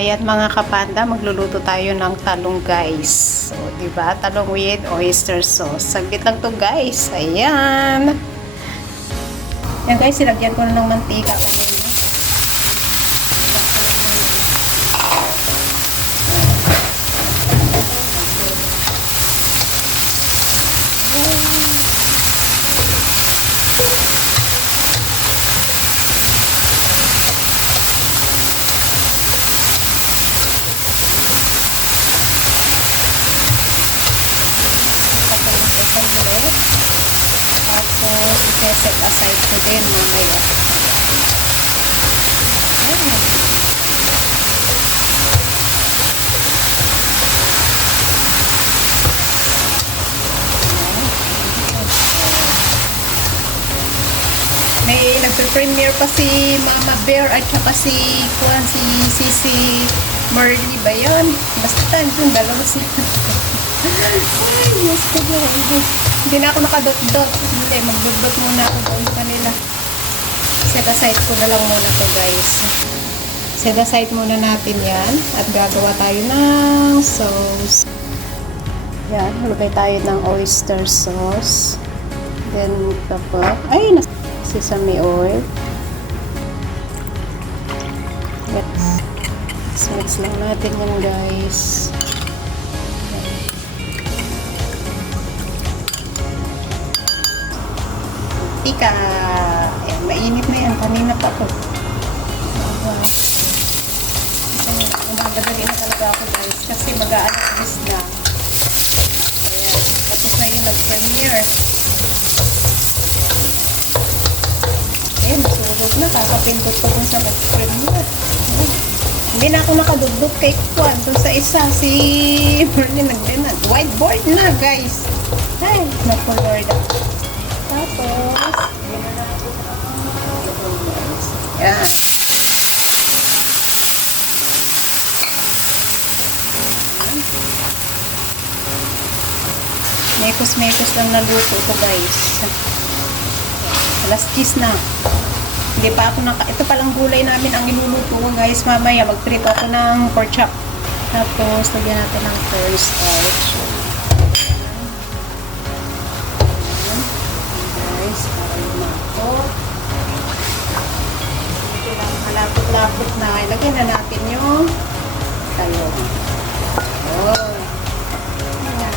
Ayan mga kapanda, magluluto tayo ng talong guys. So, diba? Talong with oyster sauce. Saglit lang to guys. Ayan. Ayan guys, silagyan ko na ng mantika kanina. Tapos, i-set aside ko din mamaya. Ayan. May nagpe-premiere pa si Mama Bear at saka si Sisi Merly ba yun? Basta yung dalawa sila. Ay, yes ko ba? Hindi na ako nakadot-dot. Hindi, magdot-dot muna ako doon sa kanila. Set aside ko na lang muna to guys. Set aside muna natin yan. At gagawa tayo ng sauce. Yan, lagay tayo ng oyster sauce. Then, kapag, ay, sesame oil. Mix lang natin yan guys. Tika. Ayan, mainit na yan. Kanina pa po. Umagadali na talaga ako guys. Kasi mag-a-alas na. Ayan. Tapos na yung nag-premiere. Ayan, masulog na. Kakapindot ko dun sa nag-premiere. Hindi na ako nakadugdog kay Kwan. Dun sa isa, si Merlin naglinag. Whiteboard na guys. Ay, nakulord ako. Tapos, yan. Mekos-mekos lang na luto ko guys. Alas 10 na. Hindi pa ako ito palang gulay namin ang iluluto ko guys. Mamaya mag-prep ako ng pork chop. Tapos, lagyan natin ng cornstarch. Malapot-lapot na. Ilagay na natin yung talong. Oh. Ayan.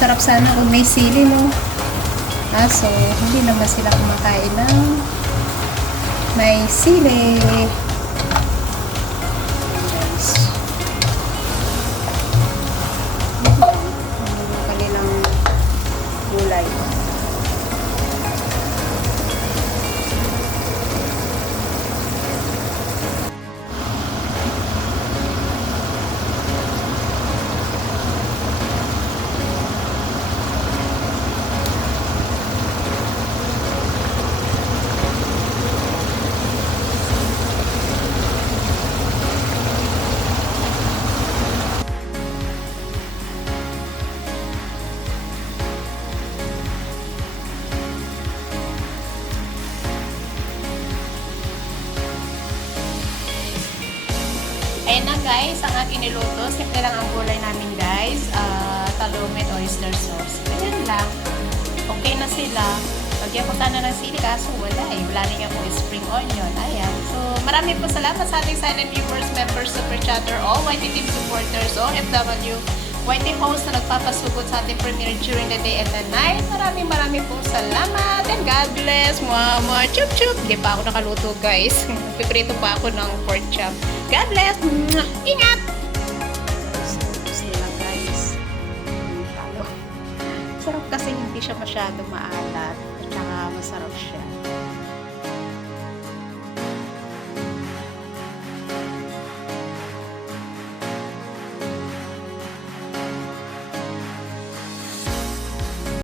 Sarap sana kung may sili, no? So, hindi naman sila kumakain ng may sili. Ayan na guys, ang aking niluto. Simple lang ang gulay namin guys. Talong with oyster sauce. Ayan lang. Okay na sila. Lagyan ko sana ng sili kaso wala eh. Wala rin ako spring onion. Ayan. So, marami po salamat sa ating silent viewers, members, super chatter, all YT team supporters, OFW, YT host na nagpapasugod sa ating premiere during the day and the night. Maraming po salamat and God bless. Mama, chup chup. Hindi pa ako nakaluto guys. Piprito pa ako ng pork chop. God bless! Ingat! Gusto lang guys. Sarap kasi hindi siya masyado maalat. At saka masarap siya.